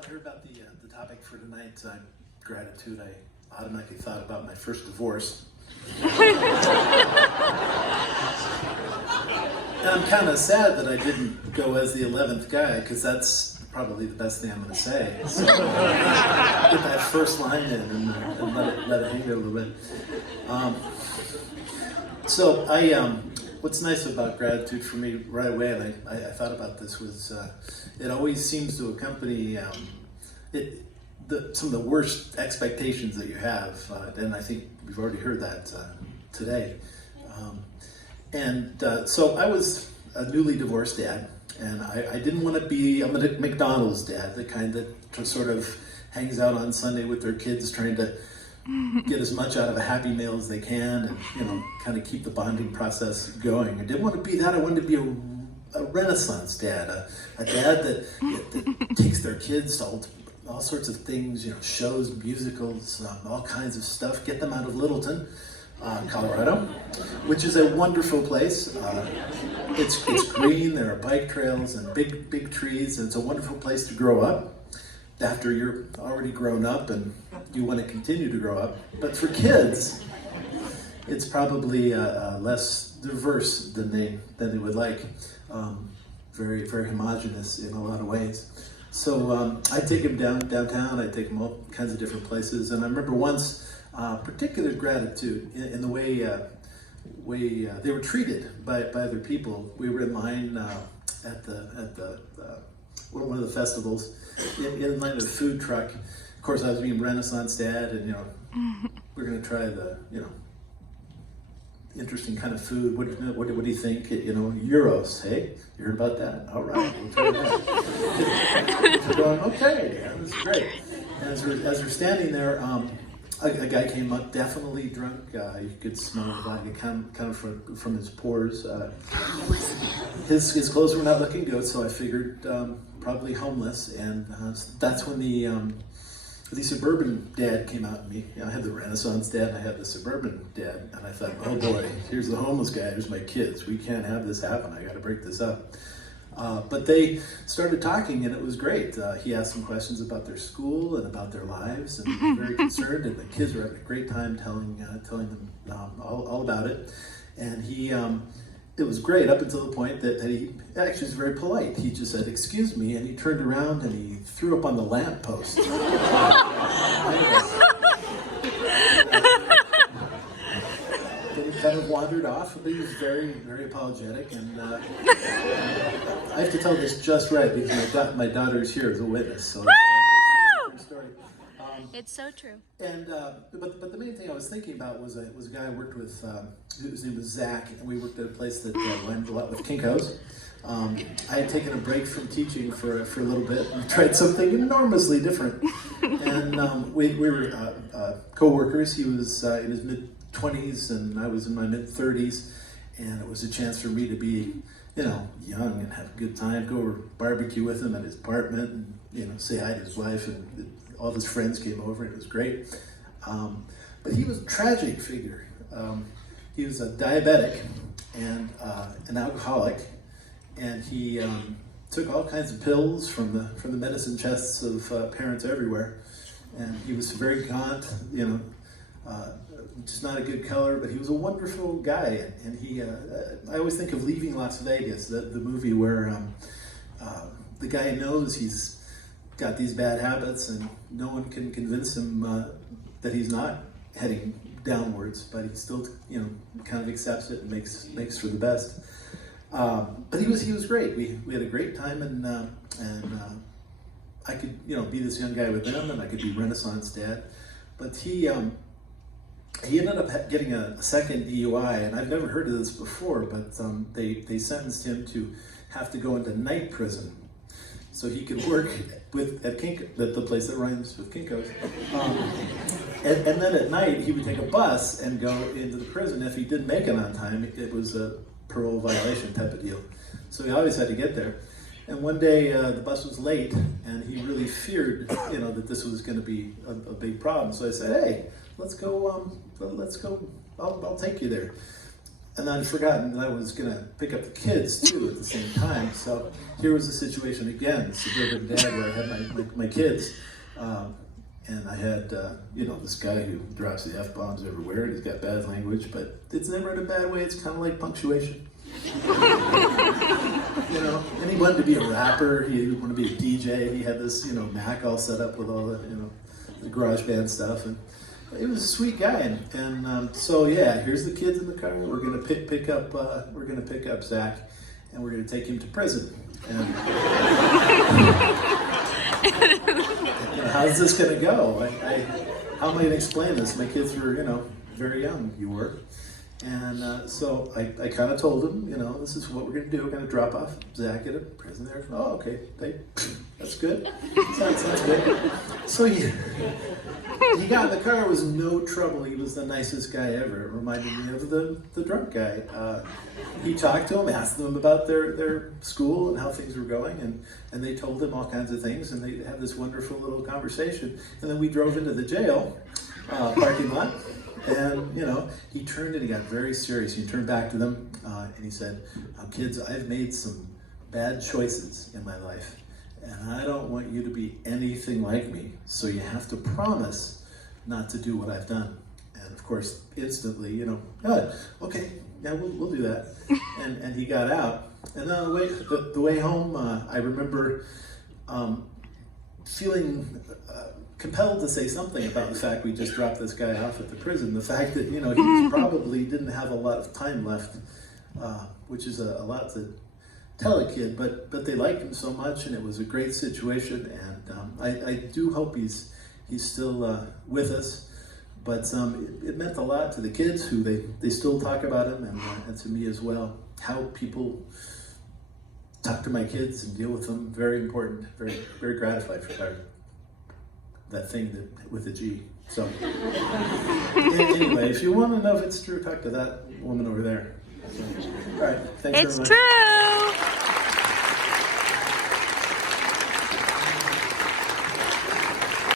When I heard about the topic for tonight, gratitude, I automatically thought about my first divorce. And I'm kind of sad that I didn't go as the 11th guy, because that's probably the best thing I'm going to say. So, get that first line in and let it hang there a little bit. What's nice about gratitude for me right away, and I thought about this, was it always seems to accompany some of the worst expectations that you have, and I think we've already heard that today. So I was a newly divorced dad, and I didn't want to be a McDonald's dad, the kind that sort of hangs out on Sunday with their kids trying to get as much out of a Happy Meal as they can, and kind of keep the bonding process going. I didn't want to be that. I wanted to be a Renaissance dad, a dad that takes their kids to all sorts of things, shows, musicals, all kinds of stuff. Get them out of Littleton, Colorado, which is a wonderful place. It's green. There are bike trails and big trees, and it's a wonderful place to grow up after you're already grown up and you want to continue to grow up. But for kids, it's probably less diverse than they would like. Very homogenous in a lot of ways. So I take them downtown. I take them all kinds of different places. And I remember once particular gratitude in the way they were treated by other people. We were in line at one of the festivals, in line with a food truck. Of course, I was being Renaissance dad, and we're going to try the interesting kind of food. What do you think? Gyros. Hey, you heard about that? All right, we'll try that. We're going, okay, that was great. And as we're standing there, a guy came up, definitely drunk. You could smell the vodka kind of from his pores. His clothes were not looking good, so I figured probably homeless. And that's when the suburban dad came out in me. I had the Renaissance dad, and I had the suburban dad, and I thought, oh boy, here's the homeless guy, here's my kids. We can't have this happen. I got to break this up. But they started talking, and it was great. He asked some questions about their school and about their lives, and he was very concerned, and the kids were having a great time telling them all about it. And it was great up until the point that he actually was very polite. He just said, "Excuse me," and he turned around and he threw up on the lamppost. Then he kind of wandered off, but he was very apologetic. And I have to tell this just right because my daughter's here as a witness. So it's a true story. It's so true. And but the main thing I was thinking about was a guy I worked with whose name was Zach, and we worked at a place that went a lot with Kinko's. I had taken a break from teaching for a little bit and tried something enormously different. And we were coworkers. He was in his mid-20s, and I was in my mid-30s, and it was a chance for me to be, young and have a good time. Go over barbecue with him at his apartment, and say hi to his wife, and all his friends came over, and it was great. But he was a tragic figure. He was a diabetic and an alcoholic, and he took all kinds of pills from the medicine chests of parents everywhere. And he was very gaunt, just not a good color, but he was a wonderful guy. And he, I always think of Leaving Las Vegas, the movie where the guy knows he's got these bad habits, and no one can convince him that he's not heading downwards, but he still, kind of accepts it and makes for the best. But he was great. We had a great time, and I could, be this young guy with them, and I could be Renaissance dad. But he ended up getting a second DUI, and I've never heard of this before, but they sentenced him to have to go into night prison so he could work at the place that rhymes with Kinko's. And then at night, he would take a bus and go into the prison. If he didn't make it on time, it was a parole violation type of deal. So he always had to get there. And one day, the bus was late, and he really feared, that this was going to be a big problem. So I said, "Hey, let's go. I'll take you there." And I'd forgotten that I was going to pick up the kids too at the same time. So here was the situation again, suburban dad, where I had my kids. And I had, this guy who drops the F-bombs everywhere, and he's got bad language, but it's never in a bad way. It's kind of like punctuation. And he wanted to be a rapper. He wanted to be a DJ. He had this, Mac all set up with all the garage band stuff. And it was a sweet guy. And so, yeah, here's the kids in the car. We're going to pick up Zach, and we're going to take him to prison. And how's this going to go? How am I going to explain this? My kids were, very young. You were. And so I kind of told him, this is what we're going to do. We're going to drop off Zach at a prison there. Oh, okay. That's good. Sounds good. So he got in the car. It was no trouble. He was the nicest guy ever. It reminded me of the drunk guy. He talked to him, asked them about their school and how things were going, and they told him all kinds of things, and they had this wonderful little conversation. And then we drove into the jail parking lot. And, he turned and he got very serious. He turned back to them and he said, kids, I've made some bad choices in my life. And I don't want you to be anything like me. So you have to promise not to do what I've done. And of course, instantly, God, okay, yeah, we'll do that. And he got out. And on the way home, I remember feeling compelled to say something about the fact we just dropped this guy off at the prison. The fact that, he probably didn't have a lot of time left, which is a lot to tell a kid, but they liked him so much, and it was a great situation. And I do hope he's still with us. But it meant a lot to the kids, who they still talk about him, and to me as well. How people talk to my kids and deal with them, very important, very, very gratified for that thing with a G. So anyway, if you want to know if it's true, talk to that woman over there. So, all right, thanks very much. It's true.